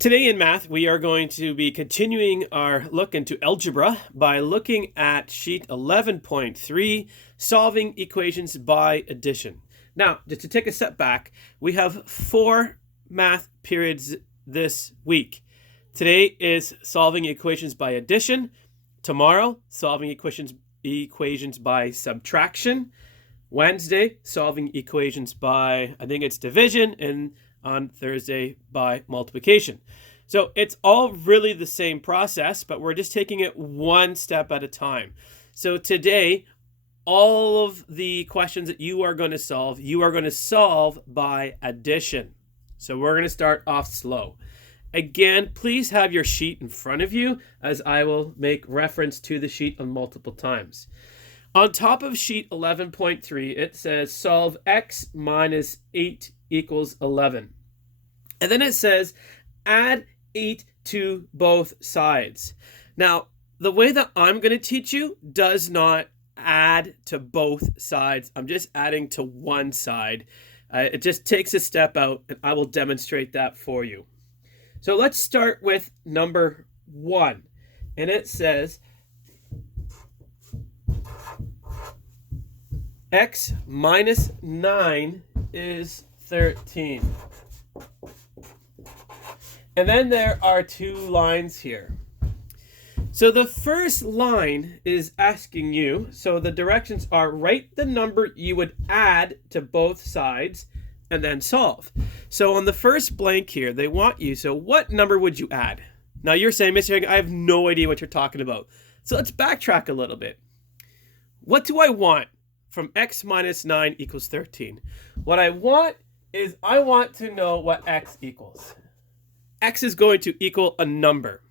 Today in math, we are going to be continuing our look into algebra by looking at sheet 11.3, solving equations by addition. Now, just to take a step back, we have 4 math periods this week. Today is solving equations by addition. Tomorrow, solving equations by subtraction. Wednesday, solving equations by, I think it's division, and on Thursday by multiplication. So it's all really the same process, but we're just taking it one step at a time. So today, all of the questions that you are going to solve by addition. So we're going to start off slow. Again, please have your sheet in front of you, as I will make reference to the sheet on multiple times. On top of sheet 11.3, it says solve x minus 8 equals 11. And then it says add 8 to both sides. Now, the way that I'm going to teach you does not add to both sides. I'm just adding to one side. It just takes a step out, and I will demonstrate that for you. So let's start with number 1. And it says x minus 9 is 13. And then there are 2 lines here. So the first line is asking you, so the directions are write the number you would add to both sides and then solve. So on the first blank here, they want you, so what number would you add? Now you're saying, Mr. Hagen, I have no idea what you're talking about. So let's backtrack a little bit. What do I want from x minus 9 equals 13? What I want is I want to know what x equals. X is going to equal a number.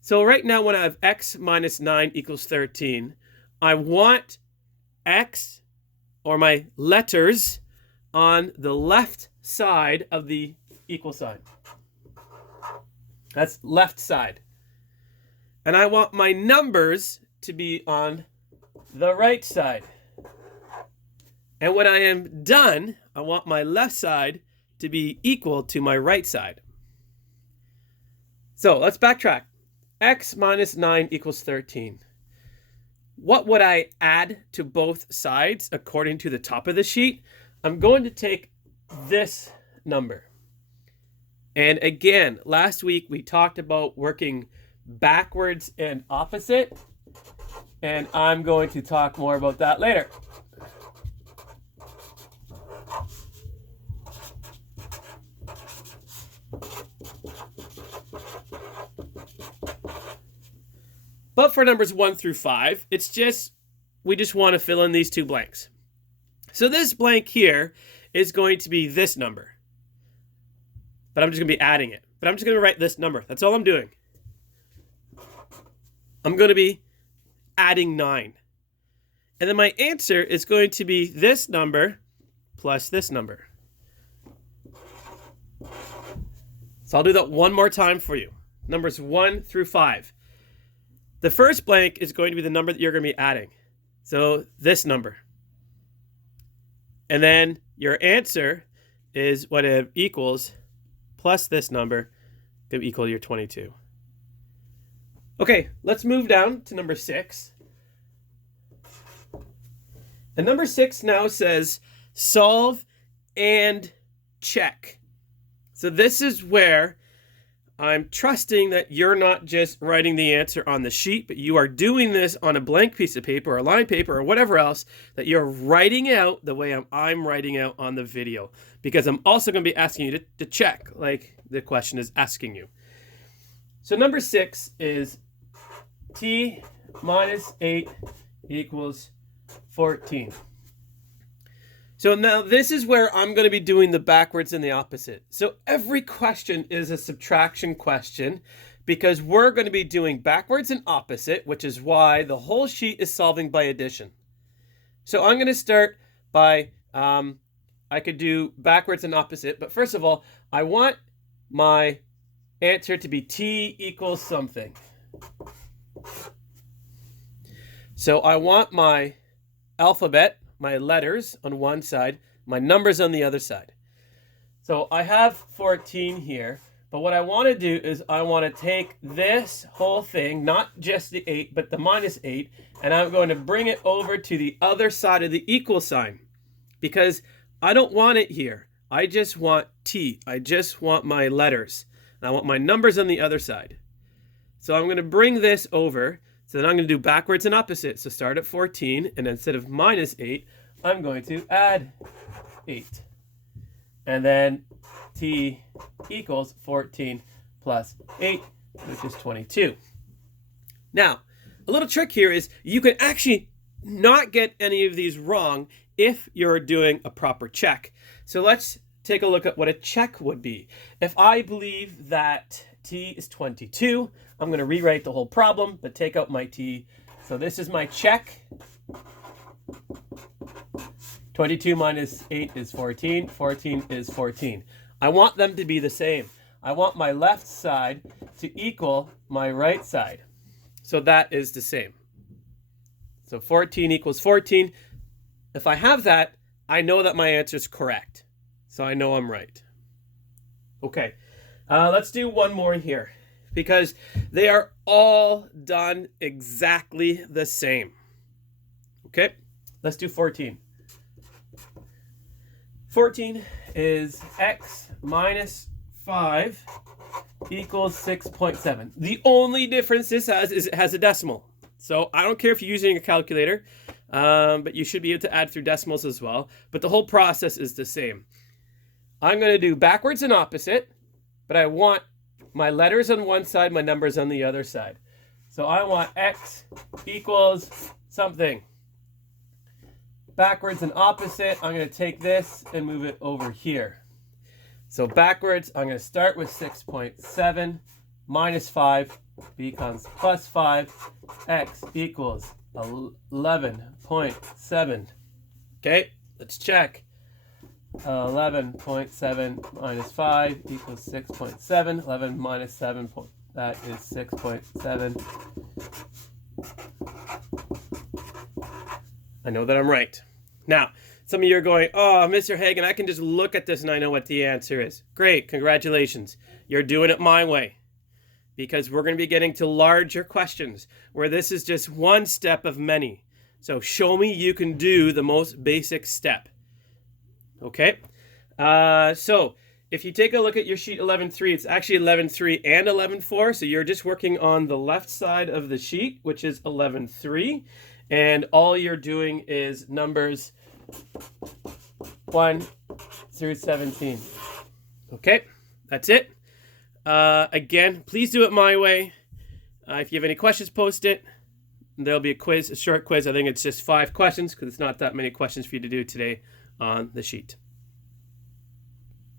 So right now when I have x minus 9 equals 13, I want x, or my letters, on the left side of the equal sign. That's left side. And I want my numbers to be on the right side. And when I am done, I want my left side to be equal to my right side. So let's backtrack. X minus 9 equals 13. What would I add to both sides according to the top of the sheet? I'm going to take this number. And again, last week we talked about working backwards and opposite. And I'm going to talk more about that later. But for numbers 1 through 5, we just want to fill in these 2 blanks. So this blank here is going to be this number. But I'm just going to be adding it. But I'm just going to write this number. That's all I'm doing. I'm going to be adding 9. And then my answer is going to be this number plus this number. So I'll do that one more time for you. Numbers 1 through 5. The first blank is going to be the number that you're going to be adding. So this number. And then your answer is what it equals plus this number to equal your 22. Okay, let's move down to number 6. And number 6 now says solve and check. So this is where I'm trusting that you're not just writing the answer on the sheet, but you are doing this on a blank piece of paper or a line paper or whatever else, that you're writing out the way I'm writing out on the video. Because I'm also going to be asking you to check, like the question is asking you. So number 6 is t minus 8 equals 14. So now this is where I'm going to be doing the backwards and the opposite. So every question is a subtraction question because we're going to be doing backwards and opposite, which is why the whole sheet is solving by addition. So I'm going to start by, I could do backwards and opposite, but first of all, I want my answer to be t equals something. So I want my alphabet, my letters on one side, my numbers on the other side. So I have 14 here, But what I want to do is I want to take this whole thing, not just the 8, but the minus 8, and I'm going to bring it over to the other side of the equal sign because I don't want it here. I just want t. I just want my letters. And I want my numbers on the other side. So I'm going to bring this over. So then I'm going to do backwards and opposite. So start at 14, and instead of minus 8, I'm going to add 8. And then t equals 14 plus 8, which is 22. Now, a little trick here is you can actually not get any of these wrong if you're doing a proper check. So let's take a look at what a check would be. If I believe that t is 22, I'm going to rewrite the whole problem, but take out my t. So this is my check. 22 minus 8 is 14. 14 is 14. I want them to be the same. I want my left side to equal my right side. So that is the same. So 14 equals 14. If I have that, I know that my answer is correct. So I know I'm right. Okay, let's do one more here because they are all done exactly the same. Okay, let's do 14. 14 is x minus 5 equals 6.7. The only difference this has is it has a decimal. So I don't care if you're using a calculator, but you should be able to add through decimals as well. But the whole process is the same. I'm going to do backwards and opposite, but I want my letters on one side, my numbers on the other side. So I want x equals something. Backwards and opposite, I'm going to take this and move it over here. So backwards, I'm going to start with 6.7 minus 5 becomes plus 5. X equals 11.7. Okay, let's check. 11.7 minus 5 equals 6.7. 11 minus 7, that is 6.7. I know that I'm right. Now, some of you are going, oh, Mr. Hagen, I can just look at this and I know what the answer is. Great, congratulations. You're doing it my way. Because we're going to be getting to larger questions where this is just one step of many. So show me you can do the most basic step. Okay? So if you take a look at your sheet 11.3, it's actually 11.3 and 11.4. So you're just working on the left side of the sheet, which is 11.3. And all you're doing is numbers 1 through 17. Okay, that's it. Again, please do it my way. If you have any questions, post it. There'll be a quiz, a short quiz. I think it's just 5 questions because it's not that many questions for you to do today on the sheet.